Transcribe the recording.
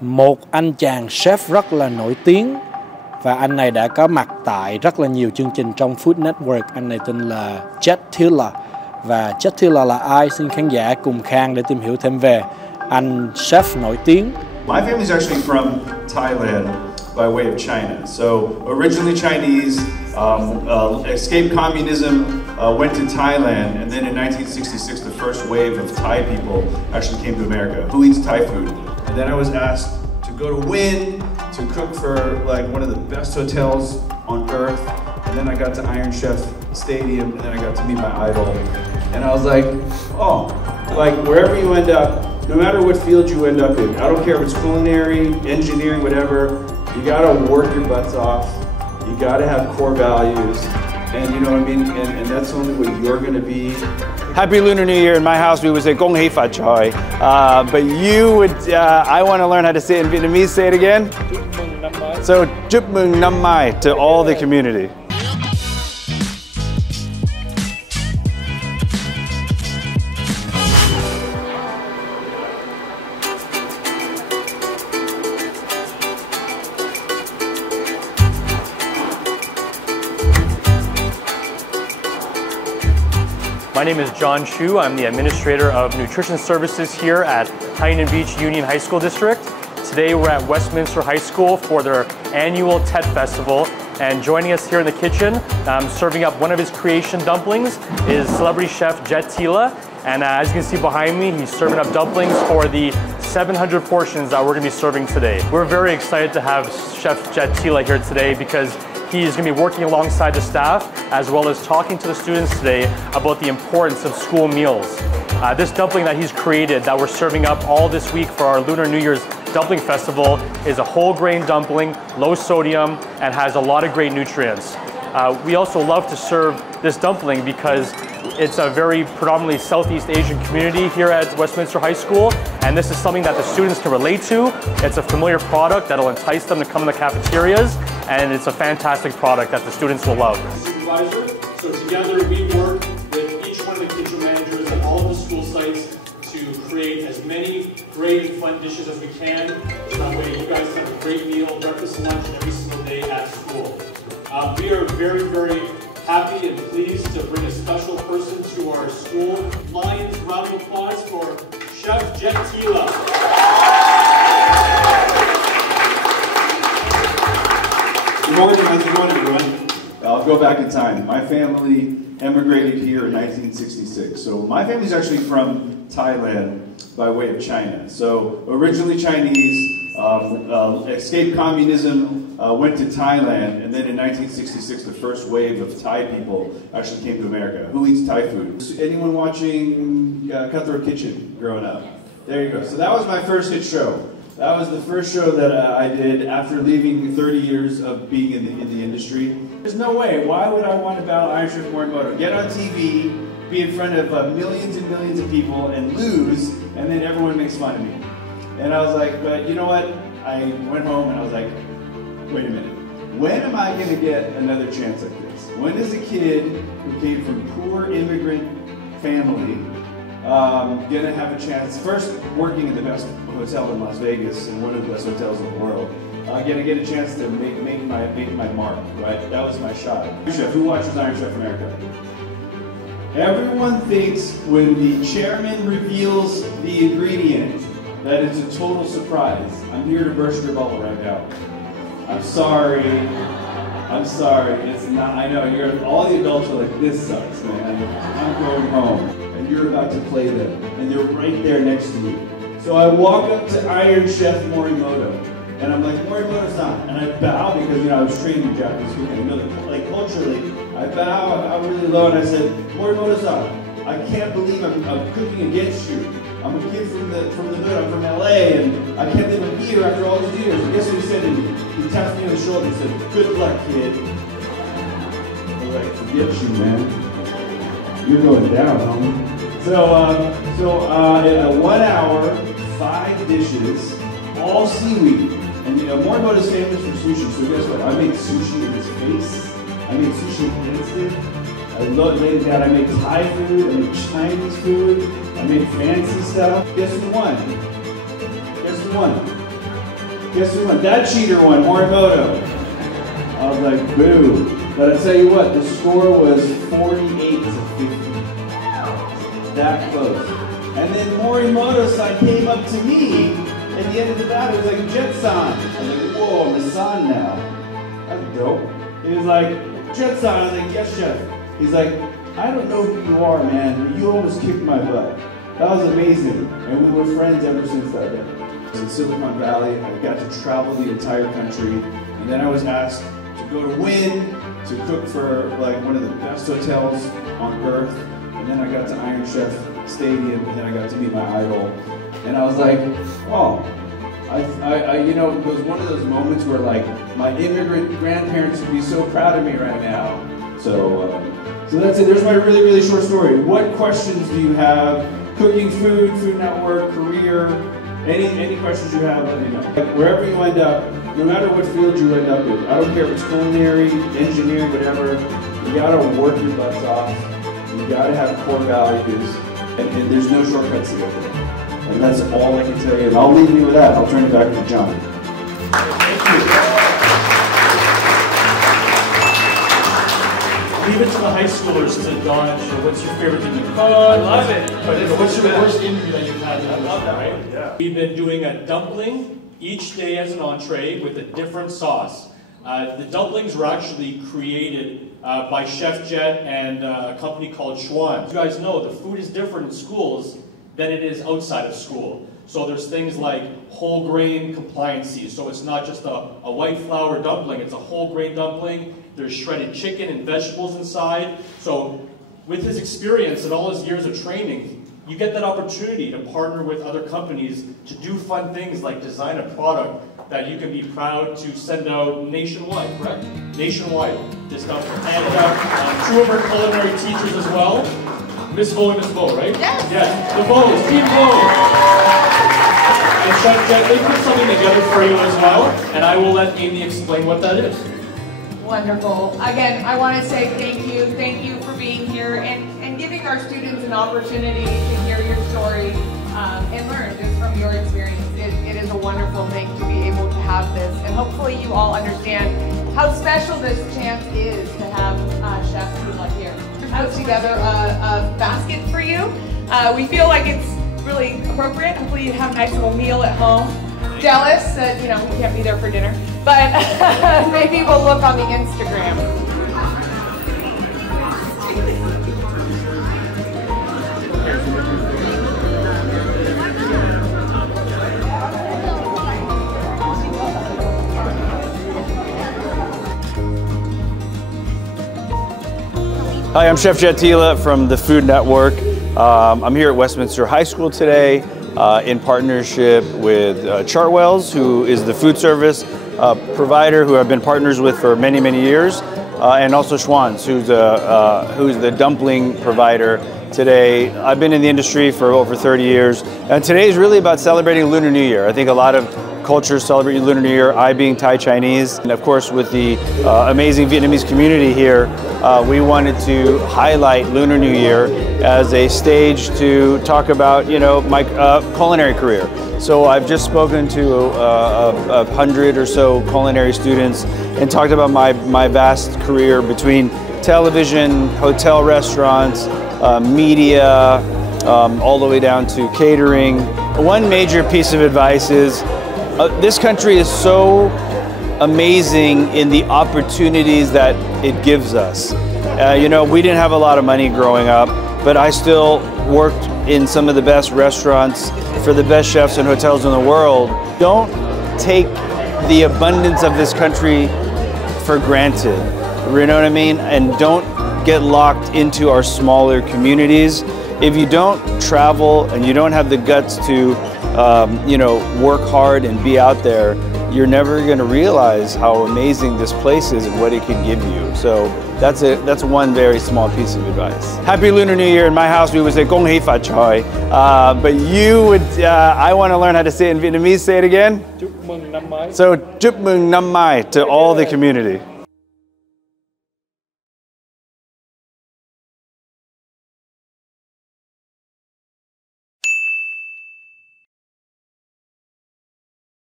một anh chàng chef rất là nổi tiếng và anh này đã có mặt tại rất là nhiều chương trình trong Food Network. Anh này tên là Tilla. Và Tilla là ai? Xin khán giả cùng Khang để tìm hiểu thêm về anh chef nổi tiếng. My family's actually from Thailand by way of China. So originally Chinese, escaped communism, went to Thailand, and then in 1966 the first wave of Thai people actually came to America. Who eats Thai food? And then I was asked to go to Wynn to cook for like one of the best hotels on earth. And then I got to Iron Chef Stadium, and then I got to meet my idol. And I was like, oh, like wherever you end up, no matter what field you end up in, I don't care if it's culinary, engineering, whatever, you gotta work your butts off. You gotta have core values. And you know what I mean? And that's only what you're gonna be. Happy Lunar New Year. In my house, we would say Công hei Phật Choi. But you would, I want to learn how to say it in Vietnamese. Say it again. So, Chúc mừng năm mai to all the community. My name is John Chu. I'm the Administrator of Nutrition Services here at Huntington Beach Union High School District. Today we're at Westminster High School for their annual Tet Festival. And joining us here in the kitchen, serving up one of his creation dumplings, is celebrity chef Tilla. And as you can see behind me, he's serving up dumplings for the 700 portions that we're going to be serving today. We're very excited to have Chef Tilla here today because he's going to be working alongside the staff as well as talking to the students today about the importance of school meals. This dumpling that he's created that we're serving up all this week for our Lunar New Year's Dumpling Festival is a whole grain dumpling, low sodium, and has a lot of great nutrients. We also love to serve this dumpling because it's a very predominantly Southeast Asian community here at Westminster High School, and this is something that the students can relate to. It's a familiar product that'll entice them to come in the cafeterias, and it's a fantastic product that the students will love. Supervisor. So together we work with each one of the kitchen managers at all of the school sites to create as many great and fun dishes as we can. So that way you guys have a great meal, breakfast and lunch every single day at school. We are very, very happy and pleased to bring a special person to our school. Lions, round of applause for Chef Tilla. Good morning, how's it going, everyone? I'll go back in time. My family emigrated here in 1966. So my family's actually from Thailand by way of China. So originally Chinese, escaped communism, went to Thailand, and then in 1966 the first wave of Thai people actually came to America. Who eats Thai food? Anyone watching Cutthroat Kitchen growing up? There you go. So that was my first hit show. That was the first show that I did after leaving 30 years of being in the industry. There's no way. Why would I want to battle Iron Chef Morimoto? Get on TV, be in front of millions and millions of people and lose, and then everyone makes fun of me. And I was like, but you know what? I went home and I was like, wait a minute. When am I going to get another chance like this? When is a kid who came from poor immigrant family going to have a chance, first working in the best hotel in Las Vegas and one of the best hotels in the world, going to get a chance to make my mark, right? That was my shot. Chef, who watches Iron Chef America? Everyone thinks when the chairman reveals the ingredient that it's a total surprise. I'm here to burst your bubble right now. I'm sorry. It's not. I know all the adults are like, this sucks, man. I'm going home, and you're about to play them, and they're right there next to you. So I walk up to Iron Chef Morimoto, and I'm like, Morimoto-san, and I bow because I was trained in Japanese cooking. Like culturally, I bow really low, and I said, Morimoto-san, I can't believe I'm cooking against you. I'm a kid from the hood, I'm from LA, and I can't believe I'm here after all these years. And guess what he said to me? He tapped me on the shoulder and said, good luck, kid. I was like, forget you, man. You're going down, homie. So 1 hour, 5 dishes, all seaweed. And Morimoto's famous for sushi, so guess what? I made sushi in his face. I made sushi instant. I laid it down. I made Thai food, I made Chinese food, I made fancy stuff. Guess who won? Guess who won? Guess who won? That cheater won, Morimoto. I was like, boo. But I tell you what, the score was 48 to 50. That close. And then Morimoto-san came up to me at the end of the battle. He was like, Jet-san. I was like, whoa, I'm a san now. That's dope. He was like, Jet-san. I was like, yes, chef. He's like, I don't know who you are, man, but you almost kicked my butt. That was amazing. And we were friends ever since that day. In Silicon Valley, I got to travel the entire country. And then I was asked to go to Wynn, to cook for like one of the best hotels on earth. And then I got to Iron Chef Stadium, and then I got to meet my idol. And I was like, oh, you know, it was one of those moments where like my immigrant grandparents would be so proud of me right now. So that's it. There's my really, really short story. What questions do you have? Cooking food, Food Network, career, any questions you have, let me know. Like, wherever you end up, no matter what field you end up in, I don't care if it's culinary, engineering, whatever, you gotta work your butts off. You gotta have core values, and there's no shortcuts to get there. And that's all I can tell you. And I'll leave you with that. I'll turn it back to John. Thank you. Leave it to the high schoolers to dodge. What's your favorite thing to cook? I love it. But what's your worst interview that you've had? I love that. Right? Yeah. We've been doing a dumpling each day as an entree with a different sauce. The dumplings were actually created by Chef Jet and a company called Schwan. You guys know the food is different in schools than it is outside of school. So there's things like whole grain compliancy. So it's not just a white flour dumpling, it's a whole grain dumpling. There's shredded chicken and vegetables inside. So with his experience and all his years of training, you get that opportunity to partner with other companies to do fun things like design a product that you can be proud to send out nationwide, correct? Nationwide, this dumpling. And two of our culinary teachers as well. Miss Vo and Miss Vo, right? Yes. Yes. The Vo's, Team Vo. And Chef Jet, they put something together for you as well, and I will let Amy explain what that is. Wonderful. Again, I want to say thank you for being here and giving our students an opportunity to hear your story and learn just from your experience. It is a wonderful thing to be able to have this, and hopefully you all understand how special this chance is to have Chef Tilla here. Put together a basket for you. We feel like it's really appropriate. Hopefully you have a nice little meal at home. Jealous that, you know, we can't be there for dinner, but maybe we'll look on the Instagram. Hi, I'm Chef Jet Tilla from the Food Network. I'm here at Westminster High School today in partnership with Chartwells, who is the food service provider who I've been partners with for many, many years, and also Schwan's, who's the dumpling provider today. I've been in the industry for over 30 years, and today is really about celebrating Lunar New Year. I think a lot of cultures celebrate Lunar New Year, I being Thai Chinese, and of course with the amazing Vietnamese community here, we wanted to highlight Lunar New Year as a stage to talk about, you know, my culinary career. So I've just spoken to 100 or so culinary students and talked about my vast career between television, hotel restaurants, media, all the way down to catering. One major piece of advice is this country is so amazing in the opportunities that it gives us. You know, we didn't have a lot of money growing up, but I still worked in some of the best restaurants for the best chefs and hotels in the world. Don't take the abundance of this country for granted, you know what I mean? And don't get locked into our smaller communities. If you don't travel and you don't have the guts to you know, work hard and be out there, you're never going to realize how amazing this place is and what it can give you. So that's one very small piece of advice. Happy Lunar New Year. In my house we would say Công Phát Choi, but you would, I want to learn how to say it in Vietnamese. Say it again. Chúc mừng năm mới. So Chúc mừng năm mới to all the community.